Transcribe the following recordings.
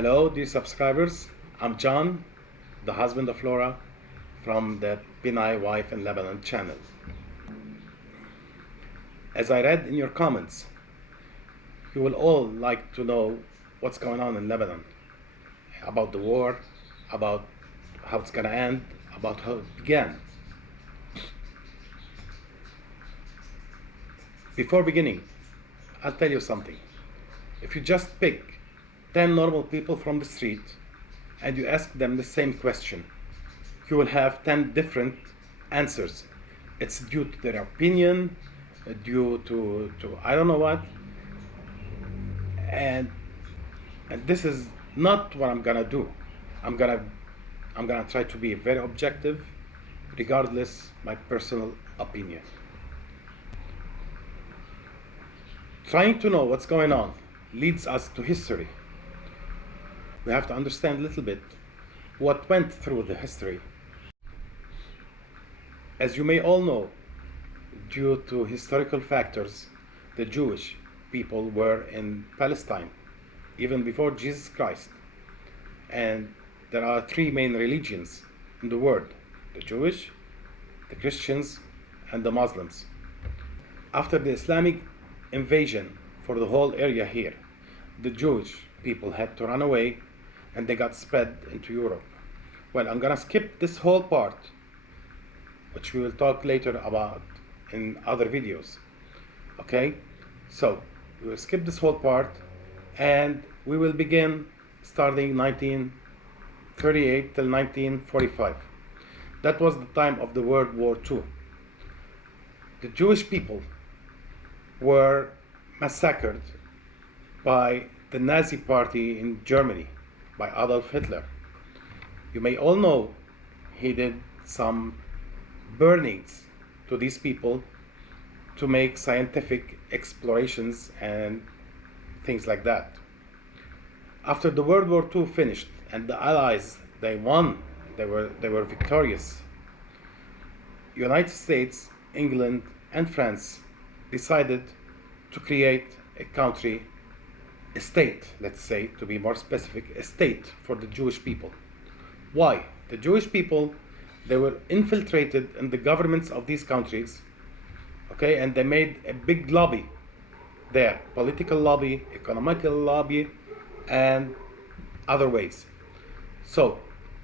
Hello, dear subscribers. I'm John, the husband of Laura, from the Tunay Wife in Lebanon channel. As I read in your comments, you will all like to know what's going on in Lebanon, about the war, about how it's gonna end, about how it began. Before beginning, I'll tell you something. If you just pick 10 normal people from the street and you ask them the same question, you will have 10 different answers. It's due to their opinion, due to I don't know what, and this is not what I'm gonna do. I'm gonna try to be very objective, regardless my personal opinion. Trying to know what's going on leads us to history. We have to understand a little bit what went through the history. As you may all know, due to historical factors, the Jewish people were in Palestine even before Jesus Christ. And there are three main religions in the world: the Jewish, the Christians, and the Muslims. After the Islamic invasion for the whole area here, the Jewish people had to run away and they got spread into Europe. Well, I'm gonna skip this whole part, which we will talk later about in other videos. Okay, so we will skip this whole part and we will begin starting 1938 till 1945. That was the time of the World War II. The Jewish people were massacred by the Nazi Party in Germany, by Adolf Hitler. You may all know he did some burnings to these people to make scientific explorations and things like that. After the World War II finished and the Allies, they won, they were victorious, United States, England, and France decided to create a country, a state, let's say, to be more specific, a state for the Jewish people. Why? The Jewish people, they were infiltrated in the governments of these countries, okay, and they made a big lobby there, political lobby, economical lobby, and other ways. So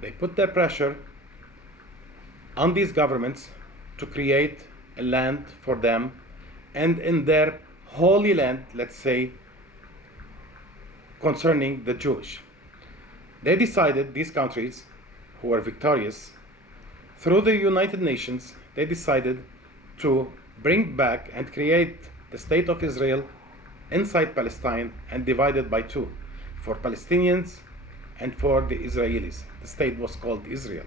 they put their pressure on these governments to create a land for them, and in their holy land, let's say, concerning the Jewish. They decided, these countries who were victorious, through the United Nations, they decided to bring back and create the state of Israel inside Palestine and divide it by two, for Palestinians and for the Israelis. The state was called Israel.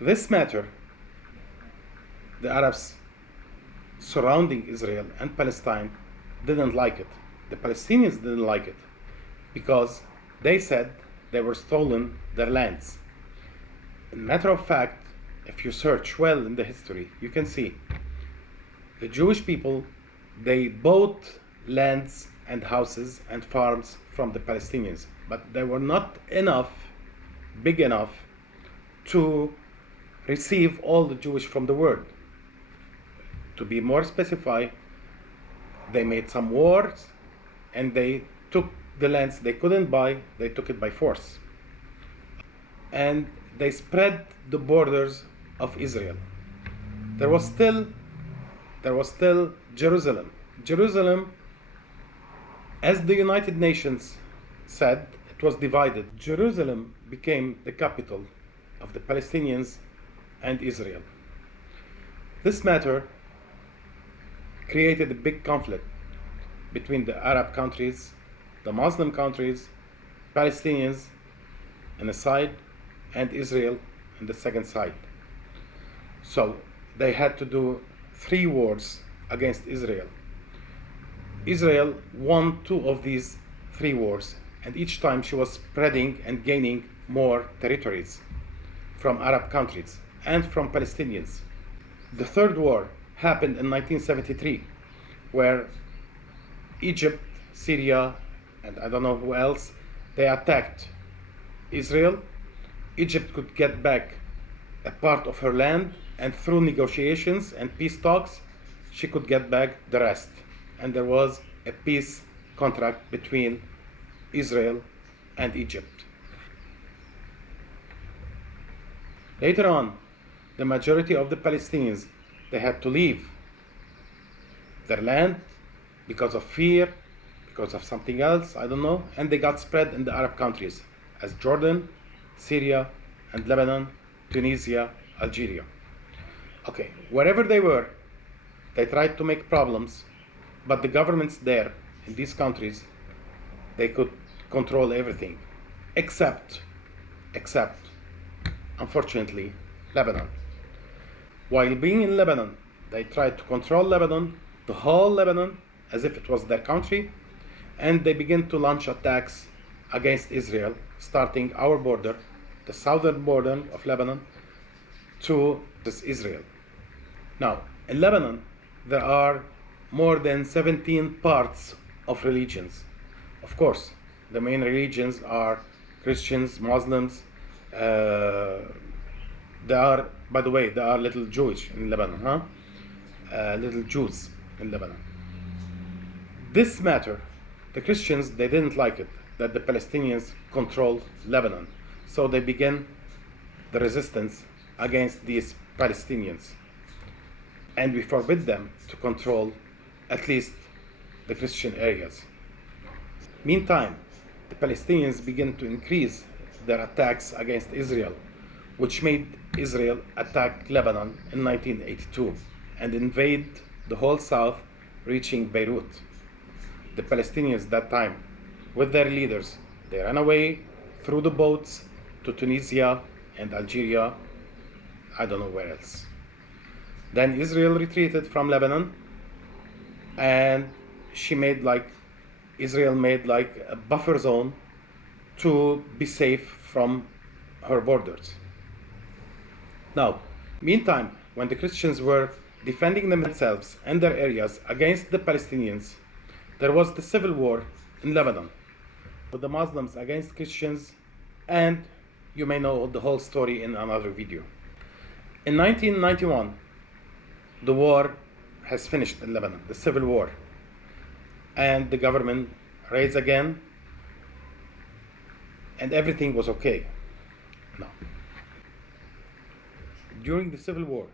This matter, the Arabs surrounding Israel and Palestine didn't like it. The Palestinians didn't like it because they said they were stolen their lands. In matter of fact, if you search well in the history, you can see the Jewish people, they bought lands and houses and farms from the Palestinians, but they were not big enough to receive all the Jewish from the world. To be more specific, they made some wars and they took the lands they couldn't buy, they took it by force. And they spread the borders of Israel. There was still Jerusalem. Jerusalem, as the United Nations said, it was divided. Jerusalem became the capital of the Palestinians and Israel. This matter created a big conflict between the Arab countries, the Muslim countries, Palestinians on the side, and Israel on the second side. So they had to do 3 wars against Israel. Israel won 2 of these 3 wars, and each time she was spreading and gaining more territories from Arab countries and from Palestinians. The 3rd war happened in 1973, where Egypt, Syria, and I don't know who else, they attacked Israel. Egypt could get back a part of her land, and through negotiations and peace talks, she could get back the rest. And there was a peace contract between Israel and Egypt. Later on, the majority of the Palestinians, they had to leave their land because of fear, because of something else, I don't know, and they got spread in the Arab countries as Jordan, Syria, and Lebanon, Tunisia, Algeria. Okay, wherever they were, they tried to make problems, but the governments there in these countries, they could control everything, except, unfortunately, Lebanon. While being in Lebanon, they tried to control Lebanon, the whole Lebanon, as if it was their country, and they began to launch attacks against Israel, starting our border, the southern border of Lebanon, to Israel. Now, in Lebanon, there are more than 17 parts of religions. Of course, the main religions are Christians, Muslims. There are, by the way, there are little Jewish in Lebanon, little Jews in Lebanon. This matter, the Christians, they didn't like it, that the Palestinians control Lebanon. So they began the resistance against these Palestinians. And we forbid them to control at least the Christian areas. Meantime, the Palestinians began to increase their attacks against Israel, which made Israel attack Lebanon in 1982 and invade the whole south, reaching Beirut. The Palestinians that time, with their leaders, they ran away through the boats to Tunisia and Algeria, I don't know where else. Then Israel retreated from Lebanon, and Israel made like a buffer zone to be safe from her borders. Now, meantime, when the Christians were defending themselves and their areas against the Palestinians, there was the civil war in Lebanon with the Muslims against Christians, and you may know the whole story in another video. In 1991, the war has finished in Lebanon, the civil war, and the government raised again, and everything was okay. No. During the civil war,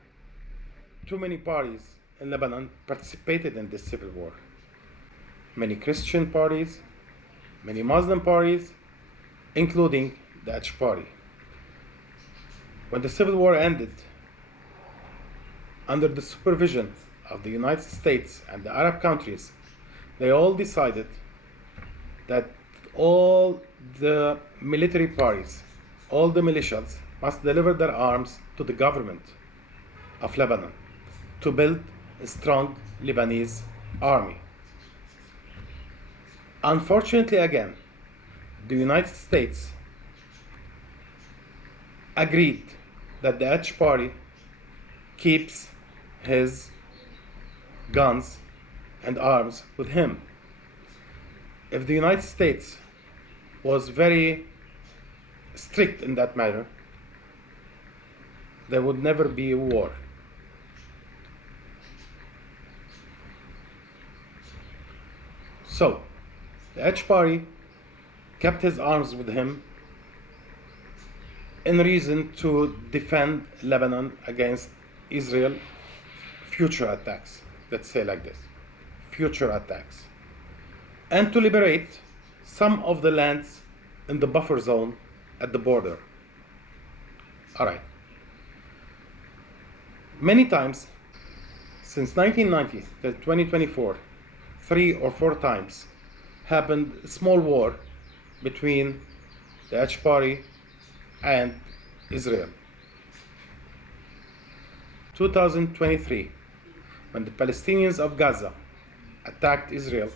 too many parties in Lebanon participated in this civil war. Many Christian parties, many Muslim parties, including the Hajj party. When the civil war ended, under the supervision of the United States and the Arab countries, they all decided that all the military parties, all the militias, must deliver their arms to the government of Lebanon to build a strong Lebanese army. Unfortunately, again, the United States agreed that the Hajj party keeps his guns and arms with him. If the United States was very strict in that matter, there would never be a war. So, the Hajj party kept his arms with him in reason to defend Lebanon against Israel future attacks, let's say like this, future attacks, and to liberate some of the lands in the buffer zone at the border. All right. Many times since 1990 till 2024, 3 or 4 times happened a small war between the Hajj party and Israel. 2023, when the Palestinians of Gaza attacked Israel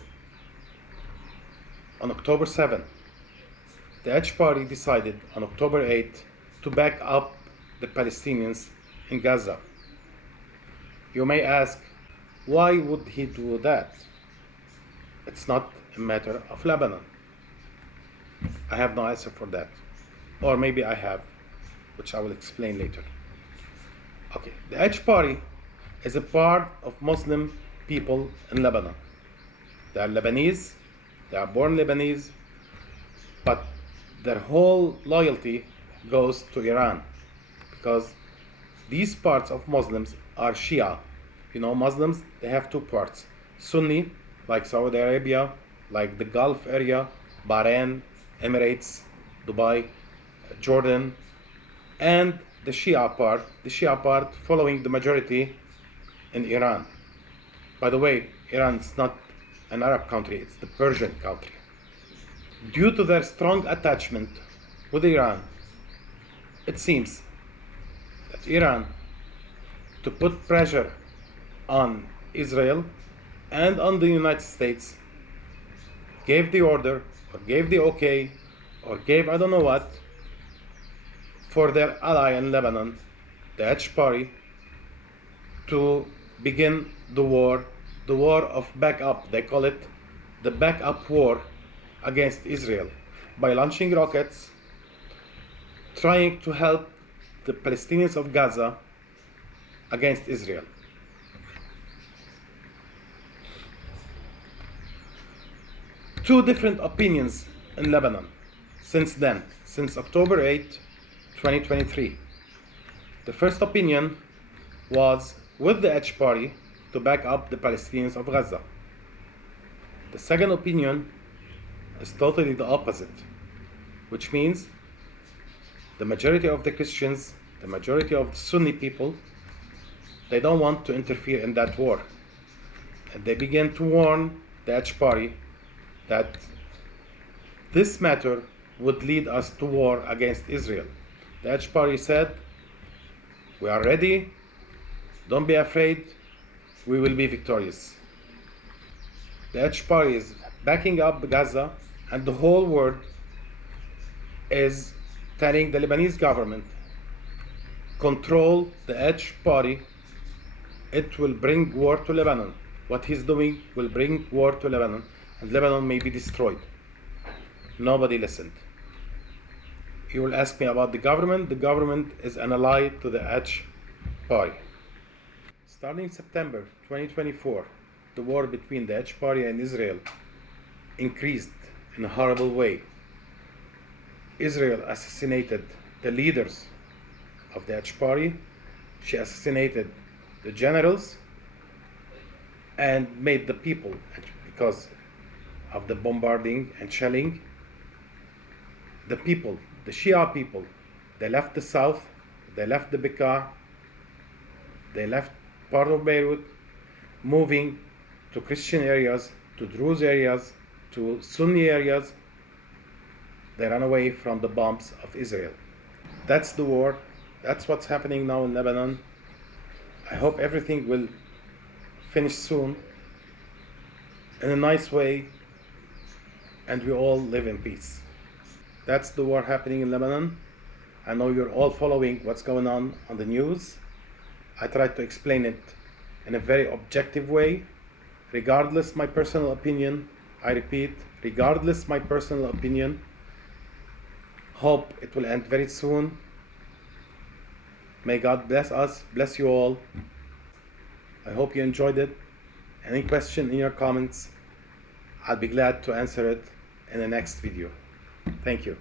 on October 7, the Hajj party decided on October 8 to back up the Palestinians in Gaza. You may ask, why would he do that? It's not a matter of Lebanon. I have no answer for that. Or maybe I have, which I will explain later. Okay, the H party is a part of Muslim people in Lebanon. They are Lebanese, they are born Lebanese, but their whole loyalty goes to Iran because these parts of Muslims are Shia. You know, Muslims, they have two parts. Sunni, like Saudi Arabia, like the Gulf area, Bahrain, Emirates, Dubai, Jordan, and the Shia part following the majority in Iran. By the way, Iran is not an Arab country, it's the Persian country. Due to their strong attachment with Iran, it seems that Iran, to put pressure on Israel and on the United States, gave the order or gave the okay or gave I don't know what for their ally in Lebanon, the H party, to begin the war of backup. They call it the backup war against Israel by launching rockets, trying to help the Palestinians of Gaza against Israel. Two different opinions in Lebanon since then, since October 8, 2023. The first opinion was with the H party to back up the Palestinians of Gaza. The second opinion is totally the opposite, which means the majority of the Christians, the majority of the Sunni people, they don't want to interfere in that war. And they began to warn the H party that this matter would lead us to war against Israel. The H party said, we are ready, don't be afraid, we will be victorious. The H party is backing up Gaza, and the whole world is telling the Lebanese government, control the H party, it will bring war to Lebanon. What he's doing will bring war to Lebanon, and Lebanon may be destroyed. Nobody listened. You will ask me about the government. The government is an ally to the H party. Starting September 2024, the war between the H party and Israel increased in a horrible way. Israel assassinated the leaders of the H party. She assassinated the generals and made the people, because of the bombarding and shelling, the people, the Shia people, they left the south, they left the Bekaa, they left part of Beirut, moving to Christian areas, to Druze areas, to Sunni areas. They ran away from the bombs of Israel. That's the war. That's what's happening now in Lebanon. I hope everything will finish soon in a nice way and we all live in peace. That's the war happening in Lebanon. I know you're all following what's going on the news. I tried to explain it in a very objective way. Regardless my personal opinion, I repeat, regardless my personal opinion, hope it will end very soon. May God bless us, bless you all. I hope you enjoyed it. Any question in your comments, I'll be glad to answer it in the next video. Thank you.